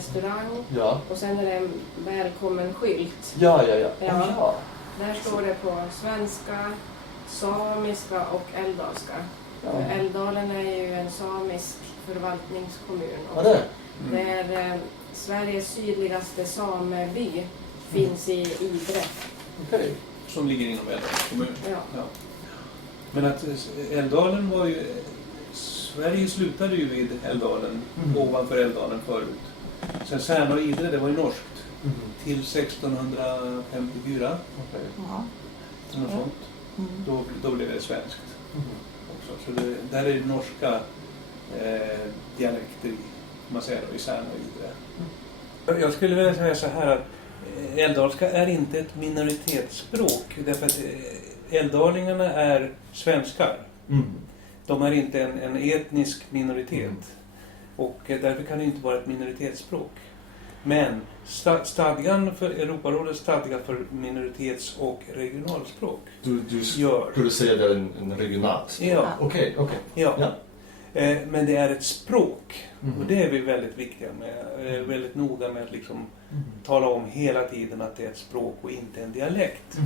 restaurang. Ja. Och sen är det en välkommen skylt. Ja. Där står det på svenska, samiska och älvdalska. Älvdalen är ju en samisk förvaltningskommun. Och där Sveriges sydligaste sameby finns i Idre. Okay. Som ligger inom Älvdalens kommun. Ja. Men att Älvdalen var ju... Sverige slutade ju vid Älvdalen, ovanför Älvdalen förut. Sen Särna och Idre, det var ju norskt. Till 1654. Något sånt. Då blev det svenskt. Också. Så där är det norska dialekter man säger då, i Särna och Idre. Jag skulle vilja säga så här att älvdalska är inte ett minoritetsspråk. Därför att älvdalingarna är svenskar. De är inte en etnisk minoritet. Och därför kan det inte vara ett minoritetsspråk. Men stadgan för Europarådets stadga för minoritets- och regionalspråk Du skulle säga det är en regionalt språk? Ja. Okej. Ja. Men det är ett språk. Och det är vi väldigt viktiga med. Väldigt noga med att liksom tala om hela tiden att det är ett språk och inte en dialekt.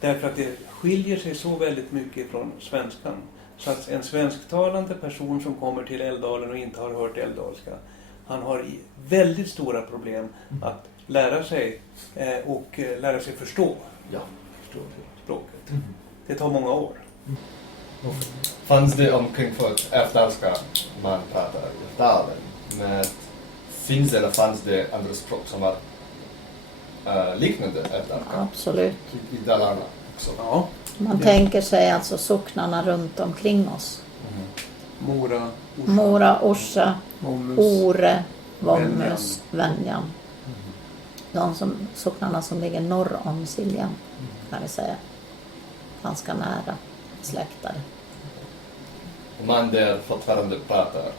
Därför att det skiljer sig så väldigt mycket från svenskan. Så att en svensktalande person som kommer till Älvdalen och inte har hört älvdalska, han har väldigt stora problem att lära sig och lära sig förstå språket. Det tar många år. Fanns det omkring för älvdalska man pratar i Älvdalen? Men fanns det andra språk som var liknande älvdalska? Absolut. I Dalarna också? Ja. Man tänker sig alltså socknarna runt omkring oss. Mora, Orsa, Ore, Våmhus, Venjan. De socknarna som ligger norr om Siljan, kan vi säga. Ganska nära släktare. Och man där fortfarande pratar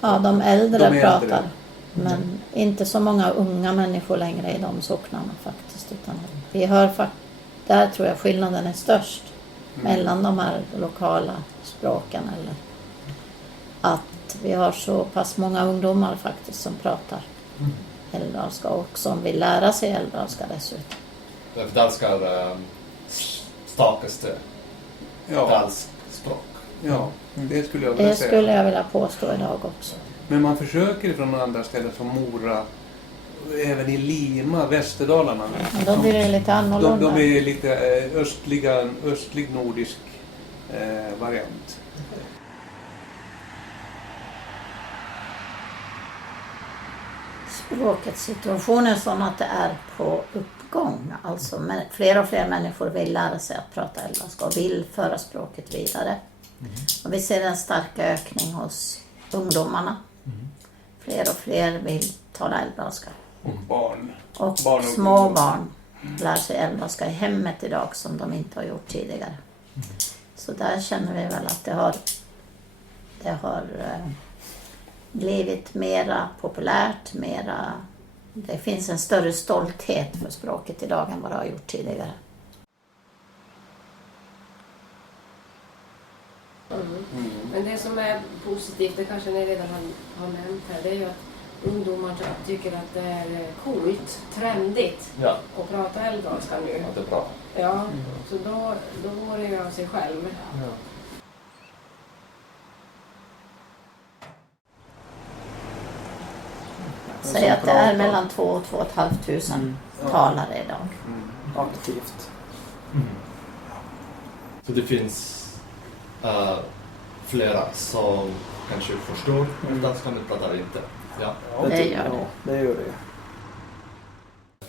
de äldre pratar. Men inte så många unga människor längre i de socknarna faktiskt. Utan vi hör där tror jag skillnaden är störst mellan de här lokala språken. Eller att vi har så pass många ungdomar faktiskt som pratar älvdalska och som vill lära sig älvdalska dessutom. Älvdalska är starkaste dalskspråk. Ja, det skulle jag vilja säga. Det skulle jag vilja påstå idag också. Men man försöker från andra ställen som Mora, även i Lima, Västerdalarna. Då blir det lite annorlunda. De är lite östlig nordisk variant. Språkets situation är sån att det är på uppgång. Alltså fler och fler människor vill lära sig att prata älvdalska och vill föra språket vidare. Och vi ser en stark ökning hos ungdomarna. Fler och fler vill tala älvdalska. Och barn. Och små barn lär sig älvdalska i hemmet idag som de inte har gjort tidigare. Så där känner vi väl att det har blivit mera populärt, det finns en större stolthet för språket idag än vad det har gjort tidigare. Men det som är positivt, det kanske ni redan har nämnt här, det är ju att ungdomar tycker att det är coolt, trendigt att prata älvdalska nu. Ja, det är bra. Ja, så då går det ju av sig själv. Ja. Säg att det är mellan 2 och 2 500 talare idag. Aktivt. Så det finns flera som kanske förstår älvdalska men pratar inte. Ja. Det gör det. Det gör det.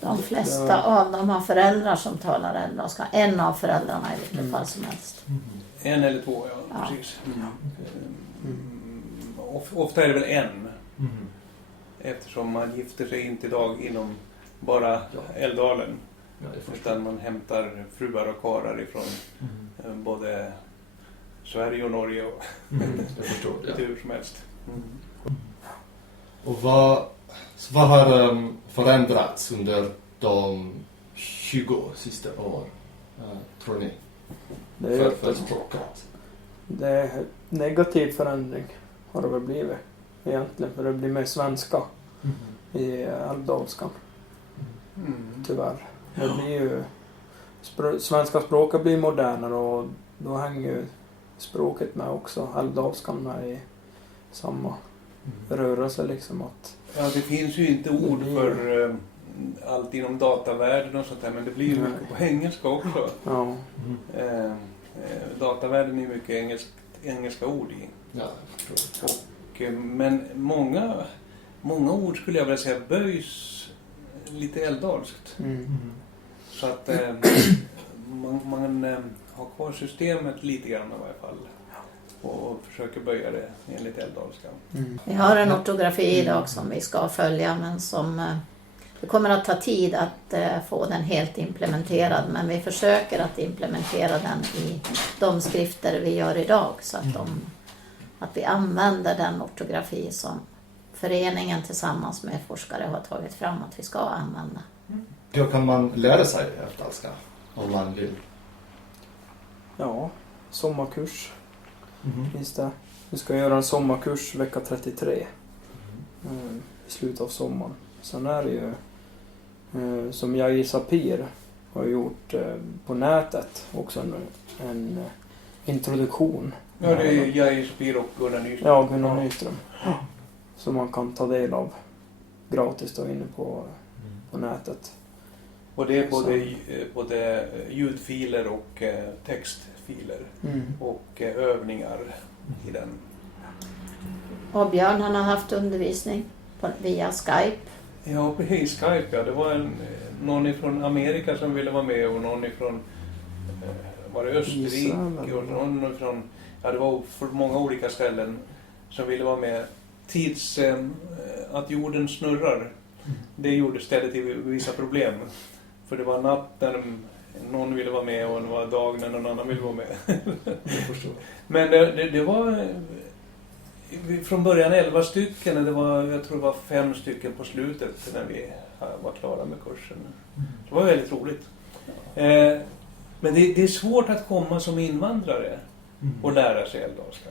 De flesta av dem har föräldrar som talar älvdalska. En av föräldrarna i vilket fall som helst. En eller två, precis. Ofta är det väl en. Eftersom man gifter sig inte idag inom bara Älvdalen. Utan man hämtar fruar och karar ifrån både Sverige och Norge och lite hur som helst. Och vad har förändrats under de 20 sista åren, tror ni? För språket? Det är negativ förändring har det väl blivit egentligen, för det blir mer svenska i älvdalskan. Tyvärr. Det blir ju... Svenska språket blir modernare och då hänger ju språket med också. Älvdalskan med i samma rörelse liksom. Att Ja, det finns ju inte ord för allt inom datavärlden och sånt där, men det blir ju mycket på engelska också. ja. Datavärlden är mycket engelska ord i. Ja, Men många ord skulle jag vilja säga böjs lite älvdalskt. Så att man har kvar systemet lite grann i varje fall. Och försöker böja det enligt älvdalska. Vi har en ortografi idag som vi ska följa, men som det kommer att ta tid att få den helt implementerad, men vi försöker att implementera den i de skrifter vi gör idag, så att vi använder den ortografi som föreningen tillsammans med forskare har tagit fram att vi ska använda. Hur kan man lära sig älvdalska om man vill? Ja, sommarkurs finns det. Vi ska göra en sommarkurs vecka 33 i slutet av sommaren. Sen är det ju som Jair Sapir har gjort på nätet också en introduktion. Ja, det är Jair Sapir och Gunnar Nyström. Ja, Gunnar Nyström. Som man kan ta del av gratis då inne på nätet. Och det är både ljudfiler och textfiler och övningar i den. Och Björn, han har haft undervisning via Skype. Ja, precis. Skype, ja. Det var någon från Amerika som ville vara med och någon från var det Österrike och någon från, ja, det var för många olika ställen som ville vara med. Att jorden snurrar, det gjorde stället till vissa problem. För det var natt när någon ville vara med och det var dag när någon annan ville vara med. Men det var från början 11 stycken, det var, jag tror det var 5 stycken på slutet när vi var klara med kursen. Det var väldigt roligt. Men det är svårt att komma som invandrare och lära sig älvdalska.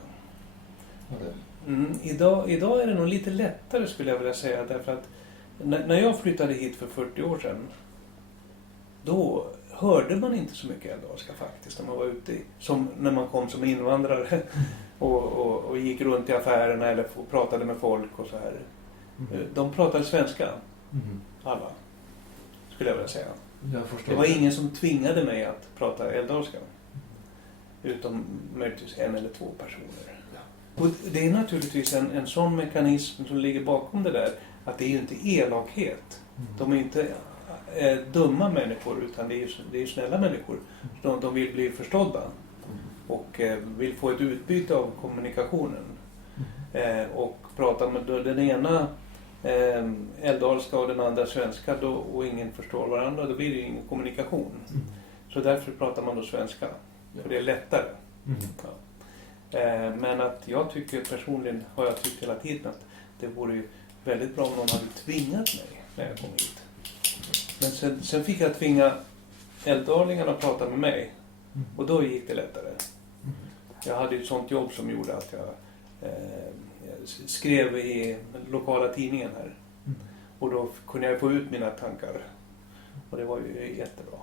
Idag är det nog lite lättare skulle jag vilja säga, därför att när jag flyttade hit för 40 år sedan, då hörde man inte så mycket älvdalska faktiskt när man var ute som när man kom som invandrare och gick runt i affärerna eller pratade med folk och så här. De pratade svenska, alla, skulle jag vilja säga. Det var ingen som tvingade mig att prata älvdalska, utom möjligtvis 1 eller 2 personer. Och det är naturligtvis en sån mekanism som ligger bakom det där, att det är ju inte elakhet. De är inte dumma människor, utan det är snälla människor. De vill bli förstådda och vill få ett utbyte av kommunikationen. Och prata med den ena älvdalska och den andra svenska och ingen förstår varandra, då blir det ingen kommunikation. Så därför pratar man då svenska, för det är lättare. Ja. Men att jag tycker personligen, har jag tyckt hela tiden, att det vore ju väldigt bra om någon hade tvingat mig när jag kom hit. Men sen fick jag tvinga älvdalingarna att prata med mig, och då gick det lättare. Jag hade ett sånt jobb som gjorde att jag skrev i lokala tidningen här, och då kunde jag få ut mina tankar, och det var ju jättebra.